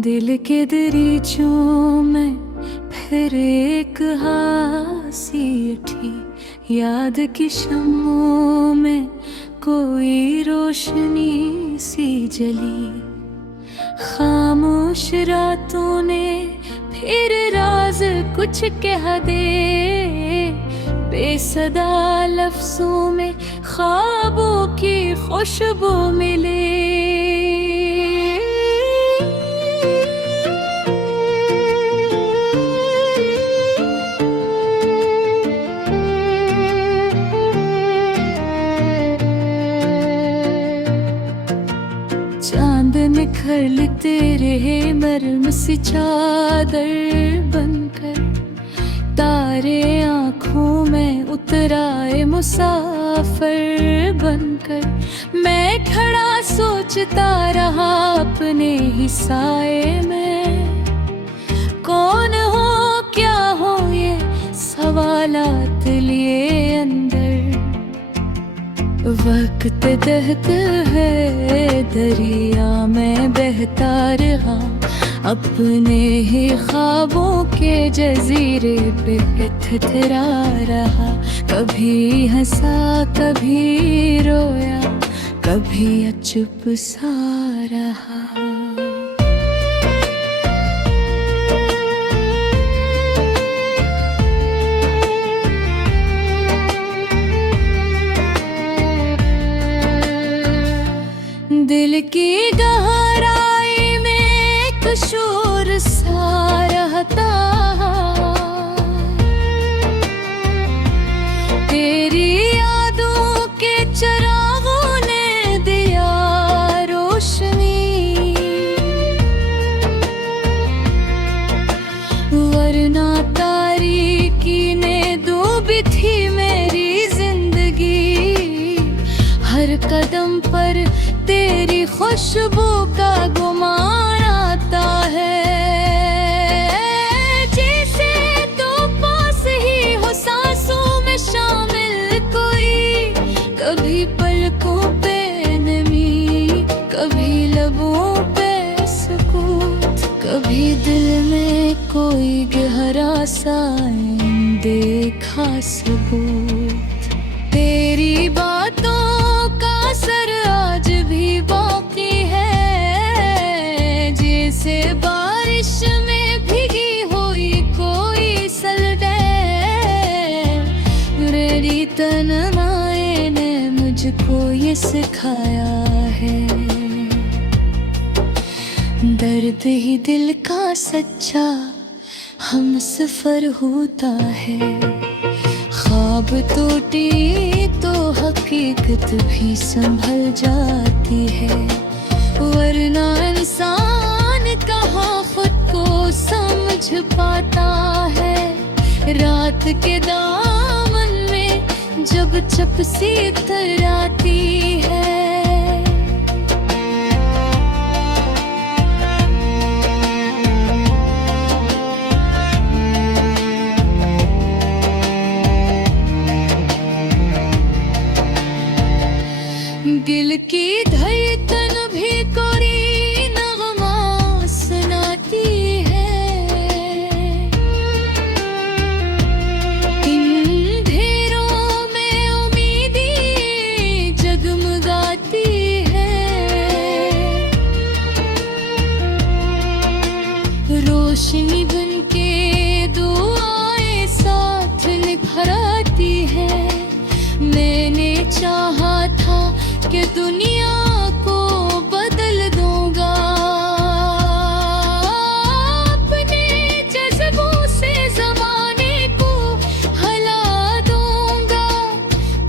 दिल के दरीचों में फिर एक हासी उठी, याद की शम्मों में कोई रोशनी सी जली। खामोश रातों ने फिर राज कुछ कह दे, बेसदा लफ्जों में ख्वाबों की खुशबू मिले। चांद निखरते रहे मरम सी चादर बनकर, तारे आँखों में उतराए मुसाफिर बनकर। मैं खड़ा सोचता रहा अपने ही साए में, कौन हो क्या हो ये सवालात लिए अंदर। वक्त दहत है दरिया में बहता रहा, अपने ही ख्वाबों के जजीरे पे थरथरा रहा। कभी हंसा कभी रोया, कभी चुप सा रहा। दिल की गहराई में एक शोर सा रहता, तेरी यादों के चिरागों ने दिया रोशनी। वरना तारीकी ने डूबी थी मेरी जिंदगी। हर कदम पर तेरी खुशबू का गुमान आता है, जैसे तो पास ही हो सांसों में शामिल कोई। कभी पलकों पे नमी, कभी लबों पे सुकूत, कभी दिल में कोई गहरा सा देखा सबूत। तेरी बातों का असर आज भी बाकी है, जैसे बारिश में भीगी हुई कोई सलडें। मेरी तन्हाई ने मुझको ये सिखाया है, दर्द ही दिल का सच्चा हम सफर होता है। ख्वाब टूटी तो हकीकत भी संभल जाती है, वरना इंसान कहाँ खुद को समझ पाता है। रात के दामन में जब चपसी तराती है, दिल की धड़कन भी कोई नगमा सुनाती है। इन अंधेरों में उम्मीदें जगमगाती है, रोशनी बन के दुआएं साथ निभराती है। मैंने चाहा था कि दुनिया को बदल दूंगा, अपने जज्बों से ज़माने को हिला दूंगा।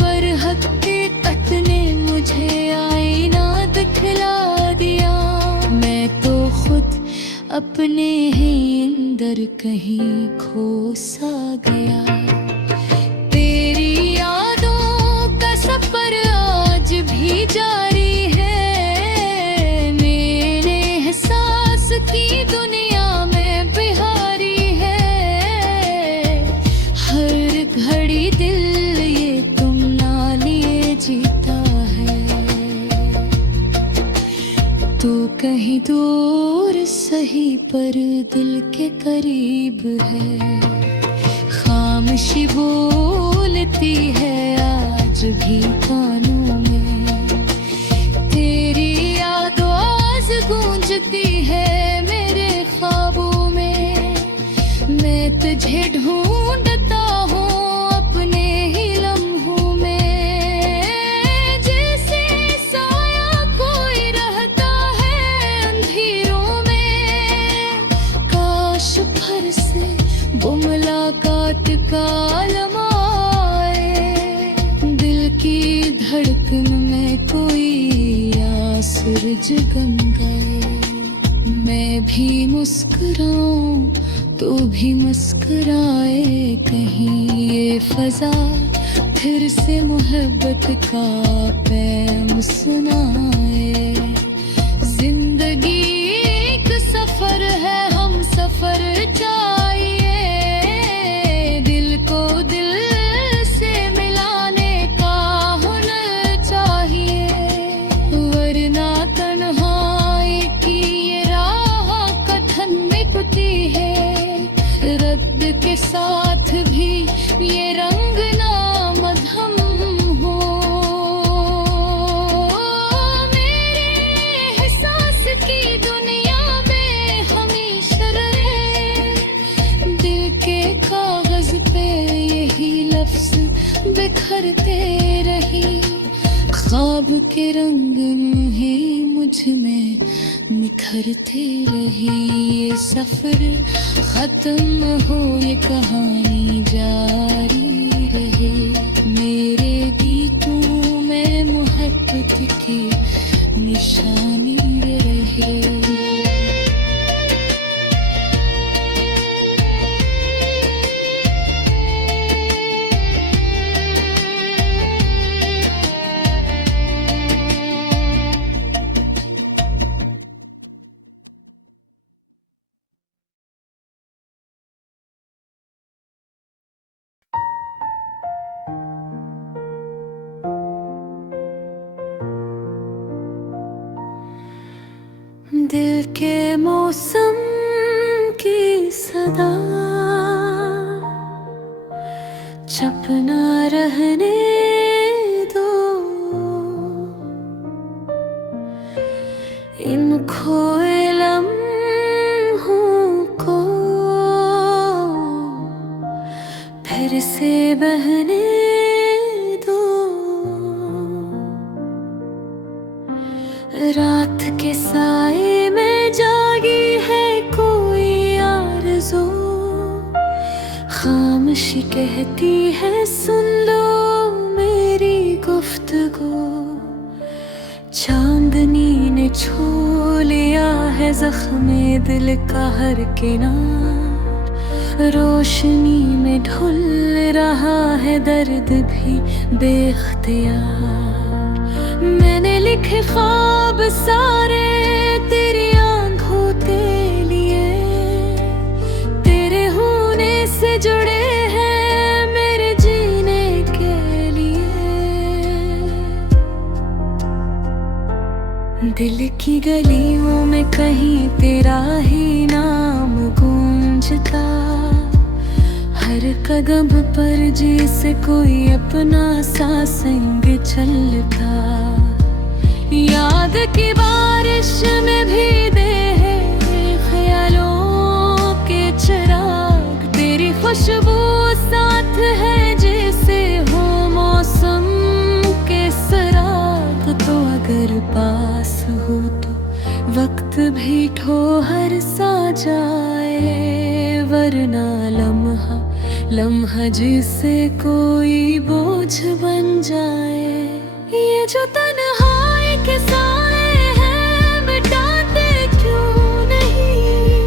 पर हकीकत ने मुझे आईना दिखला दिया, मैं तो खुद अपने ही अंदर कहीं खो सा गया। तेरी यादों का सफर आज भी जारी है, मेरे एहसास की दुनिया में बिहारी है। हर घड़ी दिल ये तुम ना लिए जीता है, तू कहीं दूर सही कहीं पर दिल के करीब है। खामोशी बोलती है आज भी कानों में, तेरी याद आवाज़ गूंजती है मेरे ख्वाबों में। मैं तुझे ढूंढता हूँ अपने ही लम्हों में, जैसे साया कोई रहता है अंधेरों में। काश फिर से वो मुलाकात का आलम आए, दिल की धड़कन में कोई आसुर जगम गए। मैं भी मुस्कुराऊं तो भी मुस्कुराए, कहीं ये फजा फिर से मोहब्बत का पैम सुनाए। जिंदगी एक सफर है, हम सफर चाहिए, दिल को दिल से मिलाने का हुनर चाहिए। वरना तन्हाई की ये राह कठिन मिटती है, रद्द के साथ भी ये रंग ना मध्यम हो। मेरे एहसास की दुनिया में हमेशा रहे, दिल के कागज पे यही लफ्ज बिखरते रही। ख्वाब के रंग ही मुझ में निखरते रही। ये सफर खत्म हो, ये कहानी जारी रहे, मेरे गीतों में मोहब्बत की निशानी रहे। दिल के मौसम की सदा चुप ना रहने दो, इन खोए लम्हों को फिर से बहने दो। रात के साए में जागी है कोई आरज़ू, खामोशी कहती है सुन लो मेरी गुफ्तगू। चांदनी ने छू लिया है ज़ख्मे दिल का हर किनार, रोशनी में ढुल रहा है दर्द भी बेख्तियार। मैंने लिखे ख्वाब सारे तेरी आंखों के लिए, तेरे होने से जुड़े हैं मेरे जीने के लिए। दिल की गलियों में कहीं तेरा ही नाम गूंजता, हर कदम पर जैसे कोई अपना सा संग चलता। याद की बारिश में भीगे हैं ख्यालों के चिराग, तेरी खुशबू साथ है जैसे हो मौसम के सराग। तो अगर पास हो तो वक्त भी ठोहर सा जाए, वरना लम्हा लम्हा जिसे कोई बोझ बन जाए। ये जो तन्हाई के साए हैं मिटाते क्यों नहीं,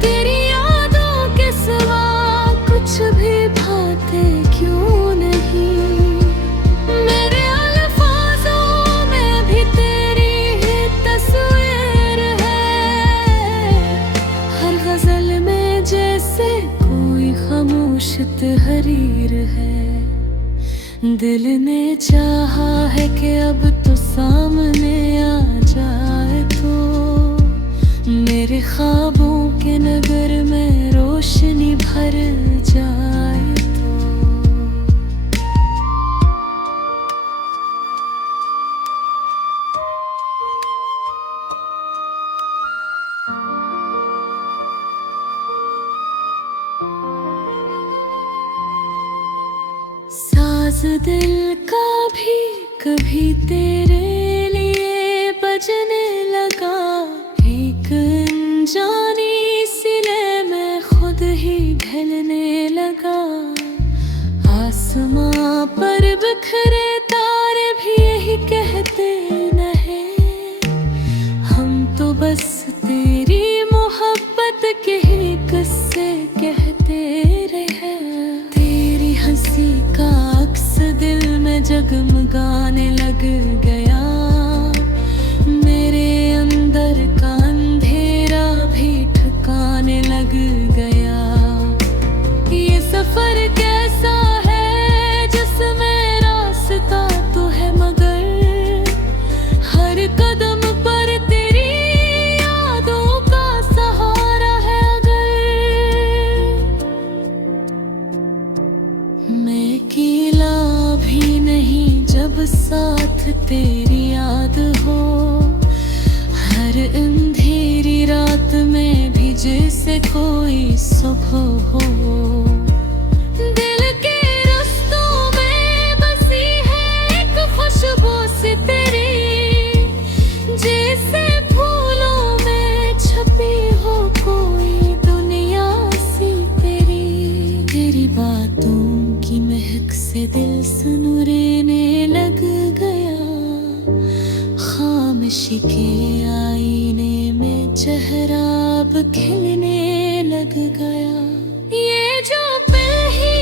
तेरी यादों के सिवा कुछ भी भाते क्यों नहीं। मेरे अल्फाजों में भी तेरी ही तस्वीर है, हर गजल में जैसे कोई खामोश तहरीर है। दिल ने चाहा है कि अब तो सामने आ जाए, तो मेरे ख्वाबों के नगर में रोशनी भर जाए साज दिल का भी कभी तेरे लिए बजने लगा। एक अनजानी सिले में खुद ही ढलने लगा। आसमां पर बिखरे तारे भी यही कहते नहीं, हम तो बस तेरी मोहब्बत के ही किस्से कहते रहे। तेरी हंसी का अक्स दिल में जगमगाने लग गया। मेरे अंदर का अंधेरा भी ठिकाने लग गया। ये सफर कैसा है जिसमें रास्ता तो है मगर हर कदम पर तेरी यादों का सहारा है। अगर मैं अकेला भी नहीं जब साथ तेरी याद हो। हर अंधेरी रात में भी जैसे कोई सुबह हो। दिल के रास्तों में बसी है एक खुशबू सी तेरी, जैसे फूलों में छपी हो कोई दुनिया सी तेरी। तेरी बातों की महक से दिल सुनहरेने लग गया। खामोशी के आईने में चेहरा अब खिलने लग गया। ये जो पल ही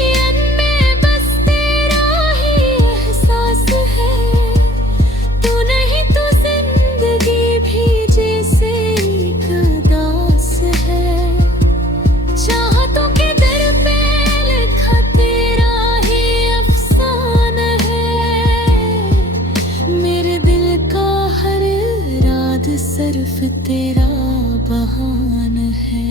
में बस तेरा ही एहसास है। तू नहीं तो जिंदगी भी जैसे एक दास है। चाहतों के दर पे लिखा तेरा ही अफसाना है। मेरे दिल का हर राज सिर्फ तेरा बहान है।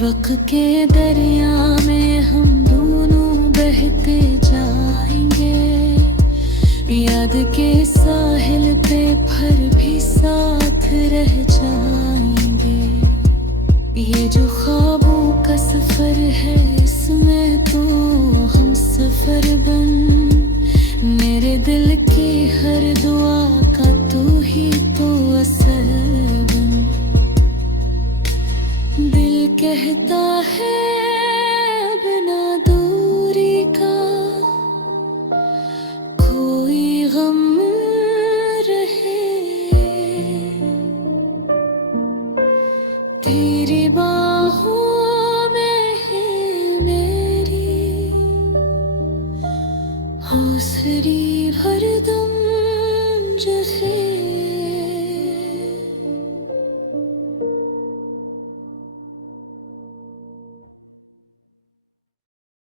वक्त के दरिया में हम दोनों बहते जाएंगे। याद के साहिल पे फिर भी साथ रह जाएंगे। ये जो ख्वाबों का सफर है इसमें तो हम सफर बन। मेरे दिल की हर दुआ का तू ही तो असर बन। दिल कहता है बिना दूरी का कोई गम रहे। तेरी बाहों में है मेरी हौसली भरदम जैसे